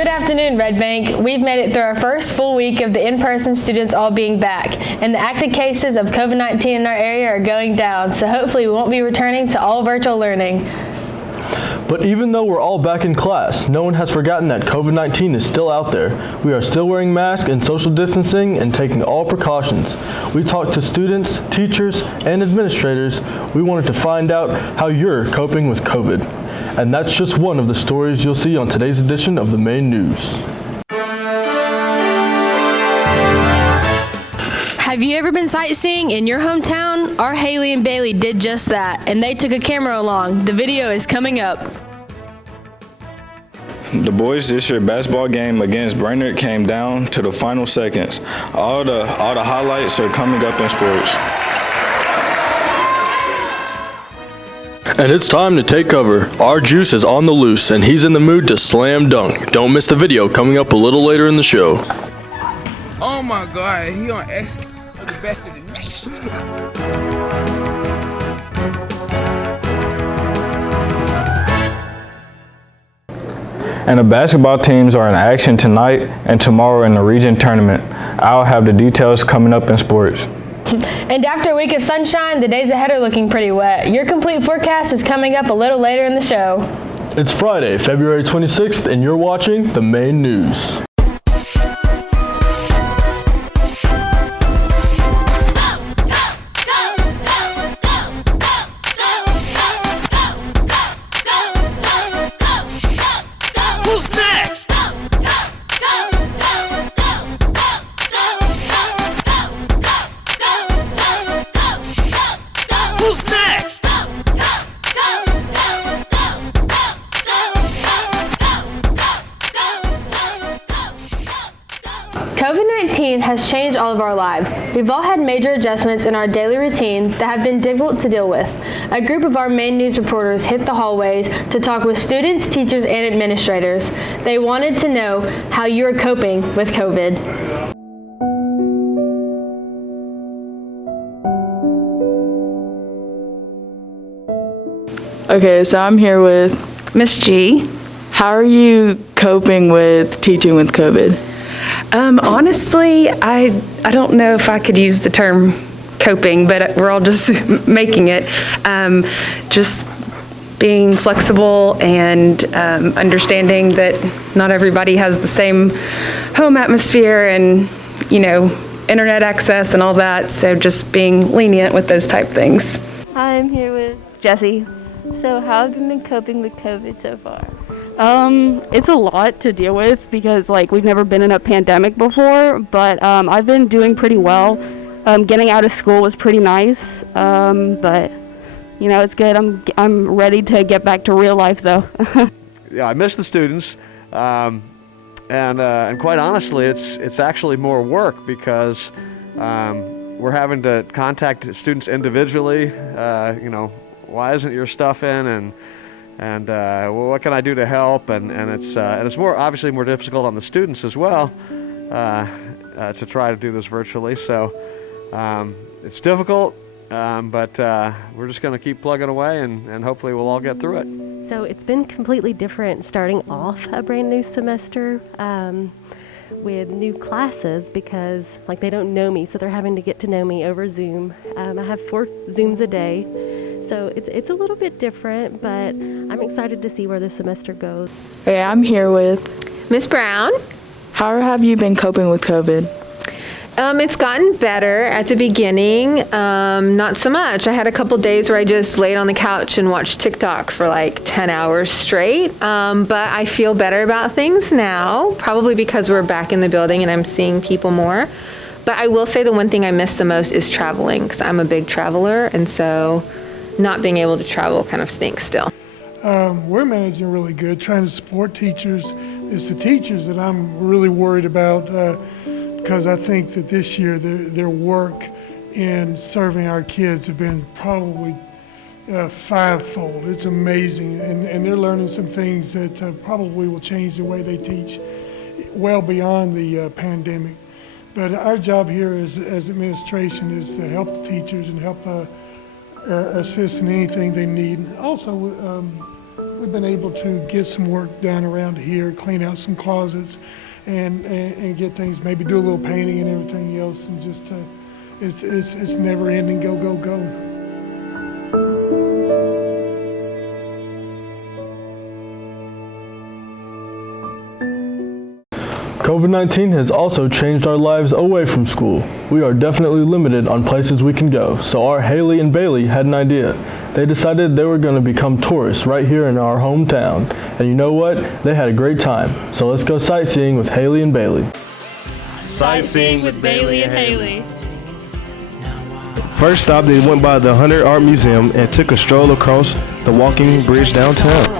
Good afternoon, Red Bank. We've made it through our first full week of the in-person students all being back, and the active cases of COVID-19 in our area are going down, so hopefully we won't be returning to all virtual learning. But even though we're all back in class, no one has forgotten that COVID-19 is still out there. We are still wearing masks and social distancing and taking all precautions. We talked to students, teachers, and administrators. We wanted to find out how you're coping with COVID. And that's just one of the stories you'll see on today's edition of the Main News. Have you ever been sightseeing in your hometown? Our Haley and Bailey did just that, and they took a camera along. The video is coming up. The boys this year basketball game against Brainerd came down to the final seconds. All the highlights are coming up in sports. And it's time to take cover. Our Juice is on the loose, and he's in the mood to slam dunk. Don't miss the video coming up a little later in the show. Oh my God, he on X, the best in the nation. And the basketball teams are in action tonight and tomorrow in the region tournament. I'll have the details coming up in sports. And after a week of sunshine, the days ahead are looking pretty wet. Your complete forecast is coming up a little later in the show. It's Friday, February 26th, and you're watching the Main News. Who's next? Who's next? COVID-19 has changed all of our lives. We've all had major adjustments in our daily routine that have been difficult to deal with. A group of our Main News reporters hit the hallways to talk with students, teachers, and administrators. They wanted to know how you're coping with COVID. Okay, so I'm here with Miss G. How are you coping with teaching with COVID? Honestly, I don't know if I could use the term coping, but we're all just making it. Just being flexible and understanding that not everybody has the same home atmosphere and, internet access and all that. So just being lenient with those type things. Hi, I'm here with Jessie. So how have you been coping with COVID so far? It's a lot to deal with because we've never been in a pandemic before, but I've been doing pretty well. Getting out of school was pretty nice, but it's good. I'm ready to get back to real life though. Yeah, I miss the students, and quite honestly, it's actually more work because we're having to contact students individually. Why isn't your stuff in, and well, what can I do to help? And it's more obviously more difficult on the students as well to try to do this virtually. So it's difficult, but we're just going to keep plugging away, and hopefully we'll all get through it. So it's been completely different starting off a brand new semester with new classes because they don't know me, so they're having to get to know me over Zoom. I have 4 Zooms a day. So it's a little bit different, but I'm excited to see where the semester goes. Okay, I'm here with Miss Brown. How have you been coping with COVID? It's gotten better at the beginning, not so much. I had a couple days where I just laid on the couch and watched TikTok for 10 hours straight, but I feel better about things now, probably because we're back in the building and I'm seeing people more. But I will say the one thing I miss the most is traveling, because I'm a big traveler, and so not being able to travel kind of stinks still. We're managing really good, trying to support teachers. It's the teachers that I'm really worried about because I think that this year their work in serving our kids have been probably fivefold. It's amazing, and they're learning some things that probably will change the way they teach well beyond the pandemic. But our job here as administration is to help the teachers and help assist in anything they need. Also, we've been able to get some work done around here, clean out some closets, and get things, maybe do a little painting and everything else, and just it's never ending. Go, go, go. COVID-19 has also changed our lives away from school. We are definitely limited on places we can go, so our Haley and Bailey had an idea. They decided they were going to become tourists right here in our hometown. And you know what? They had a great time. So let's go sightseeing with Haley and Bailey. Sightseeing with Bailey and Haley. First stop, they went by the Hunter Art Museum and took a stroll across the walking bridge downtown.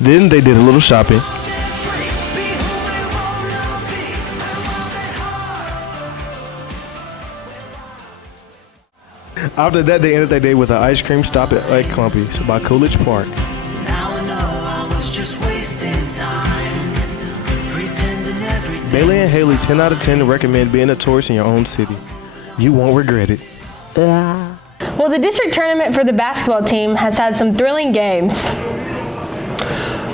Then they did a little shopping. After that, they ended their day with an ice cream stop at Lake Clumpy by Coolidge Park. Bailey and Haley, 10 out of 10, recommend being a tourist in your own city. You won't regret it. Well, the district tournament for the basketball team has had some thrilling games.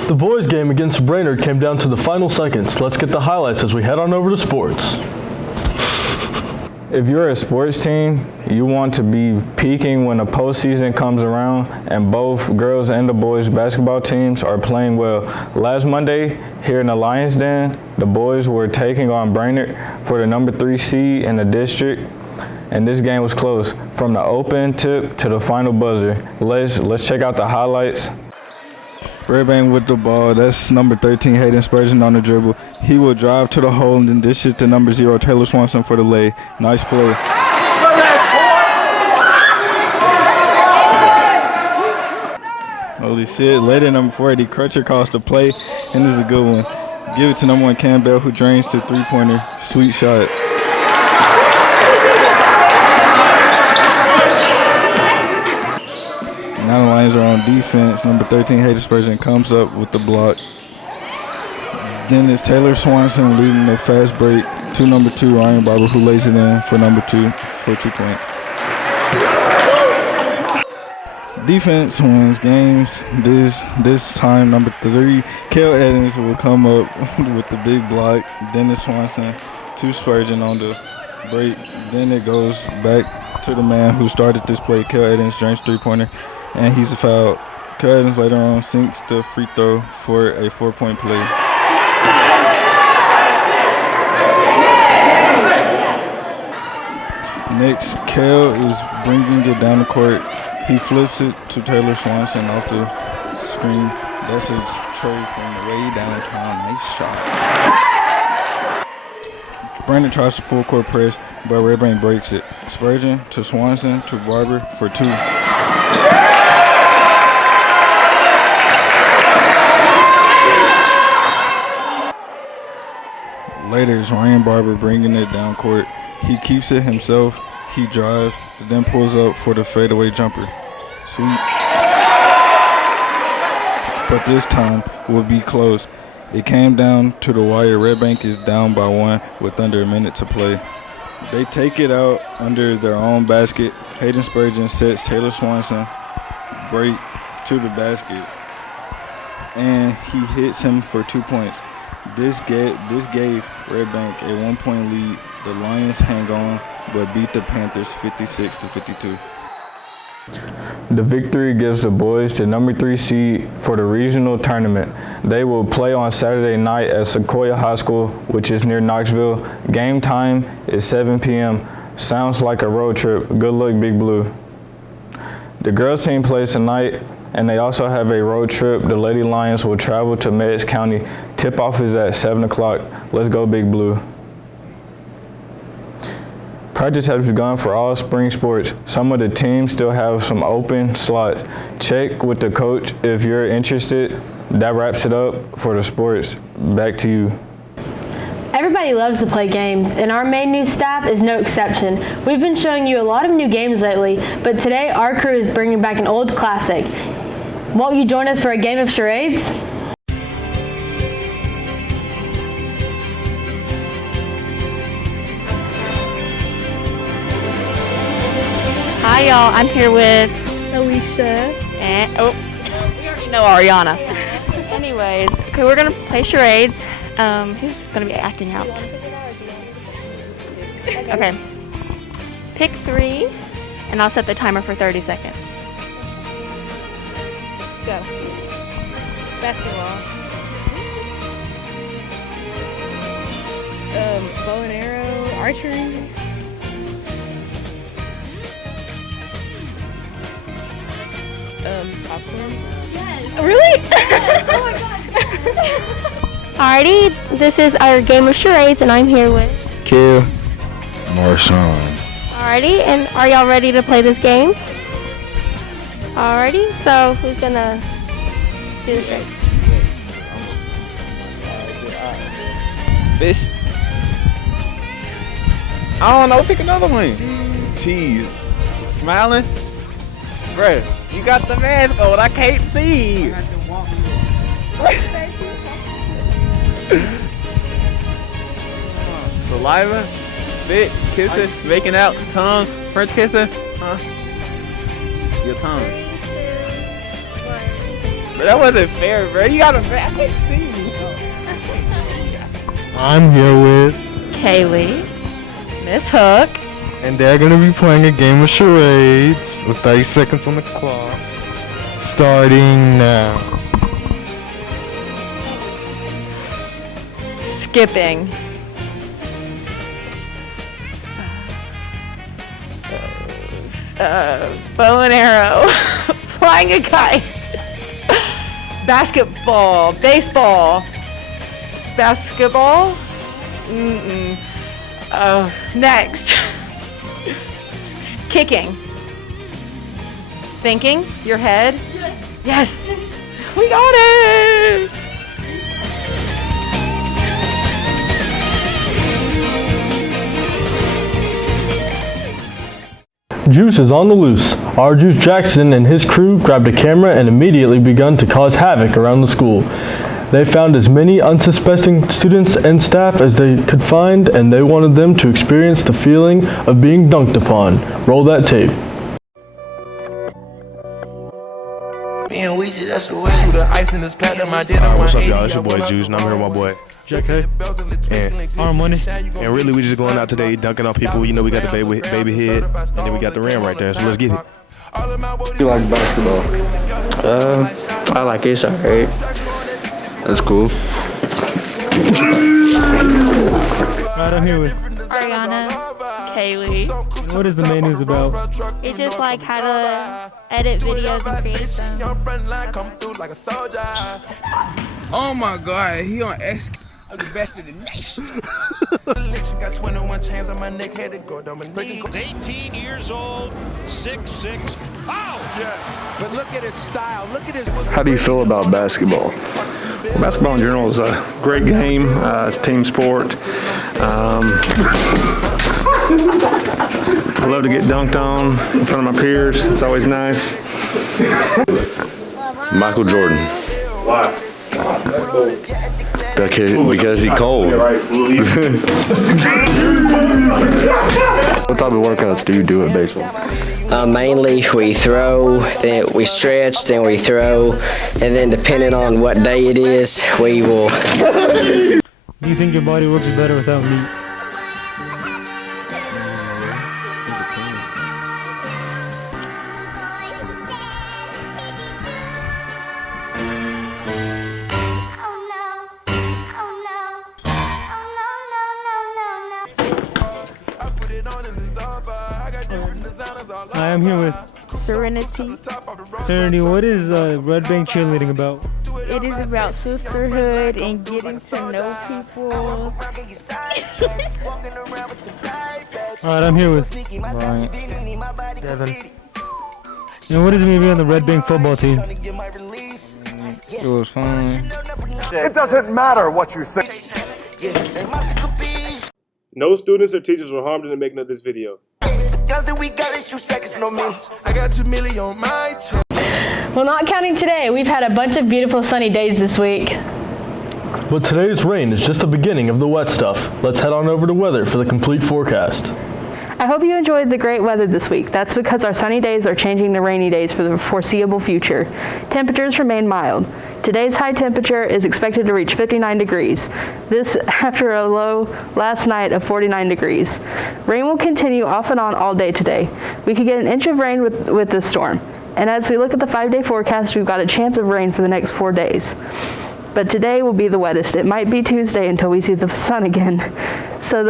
The boys' game against Brainerd came down to the final seconds. Let's get the highlights as we head on over to sports. If you're a sports team, you want to be peaking when the postseason comes around, and both girls and the boys basketball teams are playing well. Last Monday, here in the Lions Den, the boys were taking on Brainerd for the number 3 seed in the district, and this game was close from the open tip to the final buzzer. Let's check out the highlights. Burbank with the ball. That's number 13, Hayden Spurgeon on the dribble. He will drive to the hole and then dish it to number 0, Taylor Swanson for the lay. Nice play. Holy shit. Later, number 40, Crutcher calls the play, and this is a good one. Give it to number 1, Campbell, who drains to three-pointer. Sweet shot. Now the Lions are on defense. Number 13, Hayden Spurgeon, comes up with the block. Then it's Taylor Swanson leading the fast break to number 2, Ryan Barber, who lays it in for number 2 for 2-point. Defense wins games. This time, number 3, Kel Edens will come up with the big block. Dennis Swanson to Spurgeon on the break. Then it goes back to the man who started this play, Kel Edens, drains 3-pointer. And he's fouled. Kel Edens later on sinks the free throw for a 4-point play. Next, Kel is bringing it down the court. He flips it to Taylor Swanson off the screen. That's a trade from way downtown. Nice shot. Brandon tries to full court press, but Redbank breaks it. Spurgeon to Swanson to Barber for 2. Later, it's Ryan Barber bringing it down court. He keeps it himself. He drives, then pulls up for the fadeaway jumper. Sweet. But this time will be close. It came down to the wire. Redbank is down by 1 with under a minute to play. They take it out under their own basket. Hayden Spurgeon sets Taylor Swanson break to the basket, and he hits him for 2 points. This gave Redbank a 1-point lead. The Lions hang on, but beat the Panthers 56-52. The victory gives the boys the number 3 seed for the regional tournament. They will play on Saturday night at Sequoia High School, which is near Knoxville. Game time is 7 p.m. Sounds like a road trip. Good luck, Big Blue. The girls team plays tonight, and they also have a road trip. The Lady Lions will travel to Meigs County. Tip-off is at 7 o'clock. Let's go, Big Blue. Practice has begun for all spring sports. Some of the teams still have some open slots. Check with the coach if you're interested. That wraps it up for the sports. Back to you. Everybody loves to play games, and our main news staff is no exception. We've been showing you a lot of new games lately, but today our crew is bringing back an old classic. Won't you join us for a game of charades? Hi y'all, I'm here with Alicia and we already know Ariana. Anyways, okay, we're gonna play charades. Who's gonna be acting out? Okay. Pick 3, and I'll set the timer for 30 seconds. Go. Basketball. Bow and arrow, archery. Popcorn. Yes. Really? Oh my god. Alrighty, this is our game of charades, and I'm here with Kill. Marshawn. Alrighty, and are y'all ready to play this game? Alrighty, so who's gonna do the charades? Fish. I don't know, pick another one. Cheese. Smiling? Bruh, you got the mask on, I can't see. Saliva, spit, kissing, making out, tongue, French kissing, your tongue. But that wasn't fair, bro. You got a mask, I can't see you. I'm here with Kaylee, Miss Hook, and they're gonna be playing a game of charades with 30 seconds on the clock. Starting now. skipping. Bow and arrow, flying a kite, basketball, baseball, basketball. Next, kicking, thinking, your head. Yes, we got it. Juice is on the loose. Our Juice Jackson and his crew grabbed a camera and immediately begun to cause havoc around the school. They found as many unsuspecting students and staff as they could find, and they wanted them to experience the feeling of being dunked upon. Roll that tape. What's up, y'all? It's your boy Juice, and I'm here with my boy JK and Arm Money. And really, we just going out today dunking on people. You know, we got the baby head, and then we got the rim right there. So let's get it. You like basketball? I like it. It's alright. That's cool. Right, I'm here with Ariana, Kaylee. What is the main news about? It's just like how to edit videos and create them. Oh my god, he on X. I'm the best in the nation. Got 21 chains on my neck, had to go down my knee. 18 years old, 6'6". Oh! Yes. But look at his style. Look at his. How do you feel about basketball? Well, basketball in general is a great game, team sport. I love to get dunked on in front of my peers. It's always nice. Michael Jordan. Why? Because he's cold. What type of workouts do you do at baseball? Mainly we throw, then we stretch, then we throw, and then depending on what day it is, we will. Do you think your body works better without meat? Hi, I'm here with Serenity. Serenity, what is Red Bank cheerleading about? It is about sisterhood and getting to know people. Alright, I'm here with Brian. Devin. And what does it mean to be on the Red Bank football team? It was fun. It doesn't matter what you think. No students or teachers were harmed in the making of this video. Well, not counting today, we've had a bunch of beautiful sunny days this week. But today's rain is just the beginning of the wet stuff. Let's head on over to weather for the complete forecast. I hope you enjoyed the great weather this week. That's because our sunny days are changing to rainy days for the foreseeable future. Temperatures remain mild. Today's high temperature is expected to reach 59 degrees. This after a low last night of 49 degrees. Rain will continue off and on all day today. We could get an inch of rain with this storm. And as we look at the 5-day forecast, we've got a chance of rain for the next 4 days. But today will be the wettest. It might be Tuesday until we see the sun again. So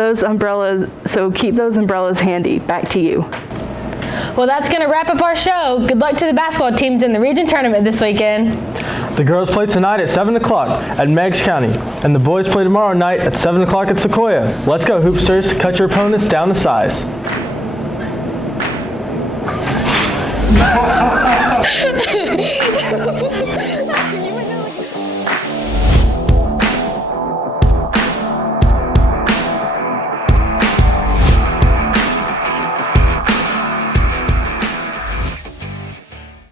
keep those umbrellas handy. Back to you. Well, that's going to wrap up our show. Good luck to the basketball teams in the region tournament this weekend. The girls play tonight at 7 o'clock at Meigs County, and the boys play tomorrow night at 7 o'clock at Sequoia. Let's go, Hoopsters. Cut your opponents down to size.